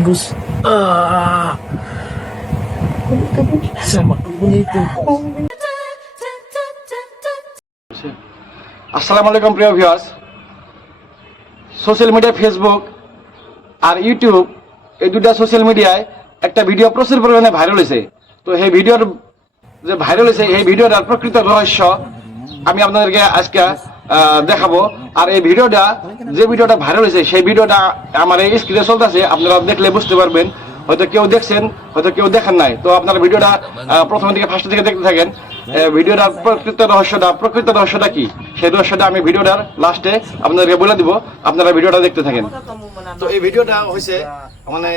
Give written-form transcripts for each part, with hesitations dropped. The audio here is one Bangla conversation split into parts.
Gus. Sama bonito. আসসালামু আলাইকুম প্রিয় ভিউয়ার্স। সোশ্যাল মিডিয়া ফেসবুক আর ইউটিউব এই দুটা সোশ্যাল মিডিয়ায় একটা ভিডিও প্রচুর পরিমাণে ভাইরাল হয়েছে। তো এই ভিডিওর যে ভাইরাল হয়েছে এই ভিডিওটার প্রকৃত রহস্য আমি আপনাদেরকে আজকে দেখাবো। আর এই ভিডিওটা যে ভিডিওটা ভাইরাল হয়েছে সেই ভিডিওটা আমার এই স্ক্রিনে চলতেছে, আপনারা দেখলে বুঝতে পারবেন। হয়তো কেউ দেখছেন, হয়তো কেউ দেখেন নাই। তো আপনারা ভিডিওটা প্রথম থেকে ফার্স্ট থেকে দেখতে থাকেন। ভিডিওটার প্রকৃত রহস্যটা কি, সেই রহস্যটা আমি ভিডিওটার লাস্টে আপনাদেরকে বলে দিব, আপনারা ভিডিওটা দেখতে থাকেন। তো এই ভিডিওটা হয়েছে মানে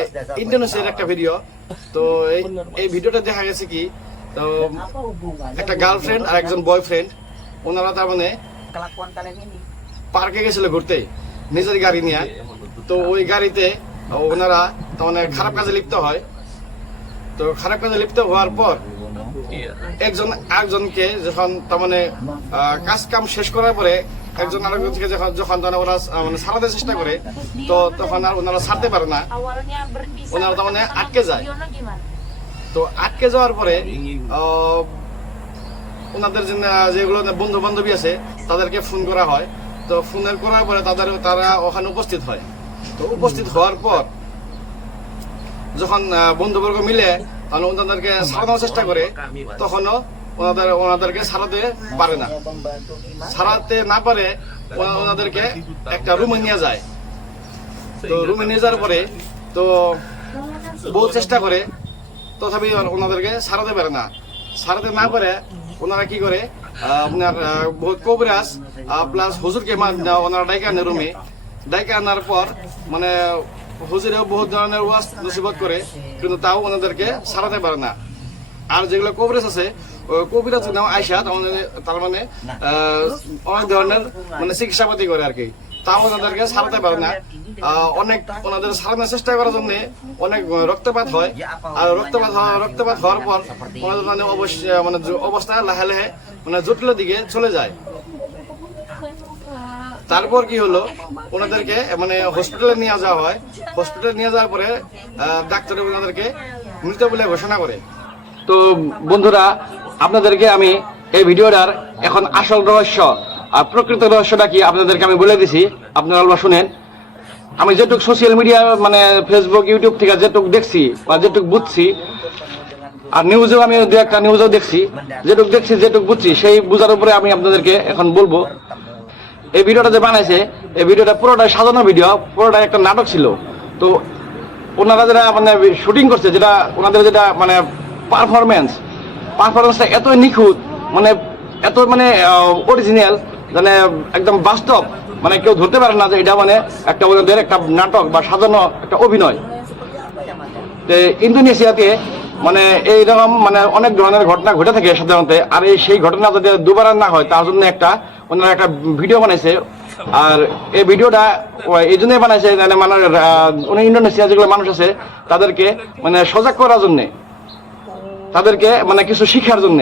ইন্দোনেশিয়ার একটা ভিডিও। তো এই ভিডিওটা দেখা গেছে কি, তো একটা গার্লফ্রেন্ড আর একজন বয়ফ্রেন্ড, ওনারা তার মানে পার্কে গেছিল ঘুরতে নিজের গাড়ি নিয়ে। তো ওই গাড়িতে ওনারা তার মানে খারাপ কাজে লিপ্ত হয়। তো খারাপ কাজে লিপ্ত হওয়ার পর একজন আরেকজনকে যখন তার মানে কাজ কাম শেষ করার পরে একজন আরেকজনকে যখন ওরা মানে ছাড়াতে চেষ্টা করে, তো তখন আর ওনারা ছাড়তে পারে না, ওনারা তার মানে আটকে যায়। তো আটকে যাওয়ার পরে ওনাদের যেগুলো বন্ধু বান্ধবী আছে তাদেরকে ফোন করা হয়। তো ফোনের করার পরে তারা ওখানে উপস্থিত হয়। তো উপস্থিত হওয়ার পর যখন বন্ধুবর্গ মিলে তাহলে ওনাদেরকে ছাড়ানোর চেষ্টা করে, তখনও ওনাদেরকে ছাড়াতে পারে না। ছাড়াতে না পারে ওনাদেরকে একটা রুমে নিয়ে যায়। তো রুমে নিয়ে যাওয়ার পরে তো বহু চেষ্টা করে, তথাপি ওনাদেরকে ছাড়াতে পারে না। ছাড়াতে না পারে ওনারা কি করে, আপনার বহুত কবিরাজ প্লাস হুজুরকে ওনারা ডাইকে আনে রুমে। ডাইকে আনার পর মানে হুজুরেও বহুত ধরনের ওয়াজ নসিবত করে, কিন্তু তাও ওনাদেরকে ছাড়াতে পারে না। আর যেগুলো কবিরাজ আছে কবিরাজ নাম আয়সা, তার মানে অনেক ধরনের মানে চিকিৎসাপাতি করে আর কি, তাও ওনাদেরকে ছাড়াতে পারে না। অনেক ওনাদের ছাড়ানোর চেষ্টা করার জন্য অনেক রক্তপাত হয়। আর রক্তপাত হওয়ার পর ওনাদের মানে অবস্থা লাহে লাহে মানে জটিলের দিকে চলে যায়। তারপর কি হলো, ওনাদেরকে মানে হসপিটালে নিয়ে যাওয়া হয়। হসপিটালে নিয়ে যাওয়ার পরে ডাক্তার ওনাদেরকে মৃত বলে ঘোষণা করে। তো বন্ধুরা, আপনাদেরকে আমি এই ভিডিওটার এখন আসল রহস্য আর প্রকৃত রহস্যটা কি আপনাদেরকে আমি বলে দিছি, আপনারা শুনেন। আমি যেটুকু সোশ্যাল মিডিয়া মানে ফেসবুক ইউটিউব থেকে যেটুকু দেখছি বা যেটুকু বুঝছি, আর নিউজেও আমি দু একটা নিউজও দেখছি, যেটুকু বুঝছি সেই বুঝার উপরে আমি আপনাদেরকে এখন বলবো। এই ভিডিওটা যে বানাইছে এই ভিডিওটা পুরোটাই সাজানো ভিডিও, পুরোটাই একটা নাটক ছিল। তো ওনারা যেটা মানে শুটিং করছে, যেটা ওনাদের যেটা মানে পারফরমেন্সটা এত নিখুঁত, মানে এত মানে অরিজিনাল, মানে একদম বাস্তব, মানে কেউ ধরতে পারে না যে এটা মানে একটা ওদের একটা নাটক বা সাজানো একটা অভিনয়। তো ইন্দোনেশিয়াতে মানে এইরকম মানে অনেক ধরনের ঘটনা ঘটে থাকে সাধারণত। আর সেই ঘটনা যদি দুবার না হয় তার জন্য ওনারা একটা ভিডিও বানাইছে। আর এই ভিডিওটা এই জন্যই বানাইছে মানে উনি ইন্দোনেশিয়া যেগুলো মানুষ আছে তাদেরকে মানে সজাগ করার জন্য, তাদেরকে মানে কিছু শিক্ষার জন্য,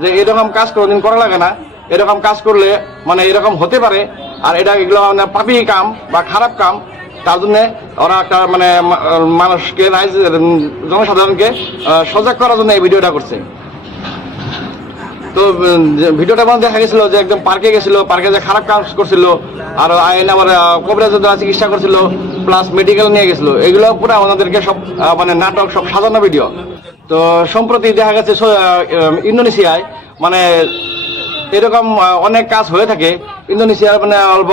যে এরকম কাজ কোনোদিন করা লাগে না, এরকম কাজ করলে মানে এরকম হতে পারে। আর এগুলো মানে পাপী কাম বা খারাপ কাম, তার জন্য ওরা একটা মানে মানুষকে জনসাধারণকে সজাগ করার জন্য এই ভিডিওটা করছে। তো ভিডিওটা মানে দেখা গেছিল যে একদম পার্কে গেছিল, পার্কে যে খারাপ কাজ করছিল, আর আইন আবার কবিরাজের দ্বারা চিকিৎসা করছিল, প্লাস মেডিকেল নিয়ে গেছিল। এগুলো পুরো ওনাদেরকে সব মানে নাটক, সব সাজানো ভিডিও। তো সম্প্রতি দেখা গেছে ইন্দোনেশিয়ায় মানে এরকম অনেক কাজ হয়ে থাকে। ইন্দোনেশিয়ার মানে অল্প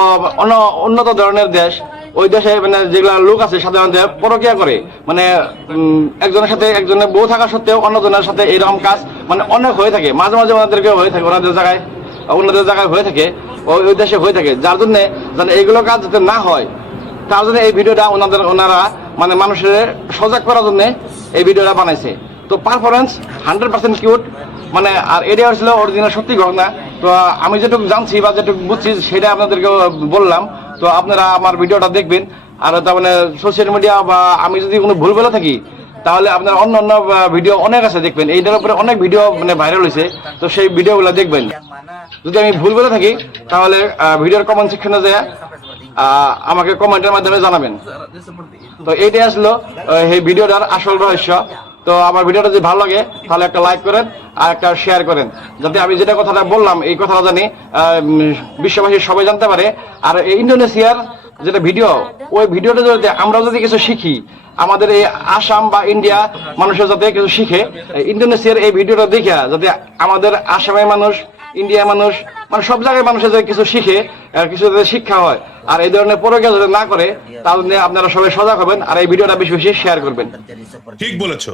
উন্নত ধরনের দেশ, ওই দেশে মানে যেগুলা লোক আছে সাধারণত পরকিয়া করে, মানে একজনের সাথে একজনের বউ থাকা সত্ত্বেও অন্যজনের সাথে এরকম কাজ মানে অনেক হয়ে থাকে। মাঝে মাঝে ওনাদেরকে হয়ে থাকে, ওনাদের জায়গায় হয়ে থাকে, ওই দেশে হয়ে থাকে। যার জন্য যেন এইগুলো কাজ যাতে না হয় তার জন্য এই ভিডিওটা ওনারা মানে মানুষের সজাগ করার জন্য এই ভিডিওটা বানাইছে। তো পারফরমেন্স 100% কিউট, মানে আর এটা হচ্ছিল অরিজিনাল সত্যি ঘটনা। তো আমি যেটুকু জানছি বা যেটুকু বুঝছি সেটা আপনাদেরকে বললাম। তো আপনারা আমার ভিডিওটা দেখবেন। আর তার মানে সোশ্যাল মিডিয়া বা আমি যদি কোনো ভুল বলে থাকি তাহলে আপনার অন্য ভিডিও অনেক আছে, দেখবেন এইটার উপরে অনেক ভিডিও মানে ভাইরাল হয়েছে। তো সেই ভিডিওগুলো দেখবেন। যদি আমি ভুল বলে থাকি তাহলে ভিডিওর কমেন্ট সেকশনে যায় আমাকে কমেন্টের মাধ্যমে জানাবেন। তো এইটাই আসলো এই ভিডিওটার আসল রহস্য। তো আমার ভিডিওটা যদি ভালো লাগে তাহলে একটা লাইক করেন আর একটা শেয়ার করেন, যাতে আমি যেটা কথাটা বললাম এই কথাটা জানি বিশ্ববাসী সবাই জানতে পারে। আর ইন্দোনেশিয়ার যেটা ভিডিও, ওই ভিডিওটা যদি আমরা যদি কিছু শিখি, আমাদের এই আসাম বা ইন্ডিয়া মানুষের যাতে কিছু শিখে, ইন্দোনেশিয়ার এই ভিডিওটা দেখে যাতে আমাদের আসামের মানুষ, ইন্ডিয়া মানুষ, মানে সব জায়গায় মানুষের যাতে কিছু শিখে, কিছু যাতে শিক্ষা হয়। আর এই ধরনের প্রয়োগ যাতে না করে, তাহলে আপনারা সবাই সজাগ হবেন আর এই ভিডিওটা বেশি বেশি শেয়ার করবেন। ঠিক বলেছো।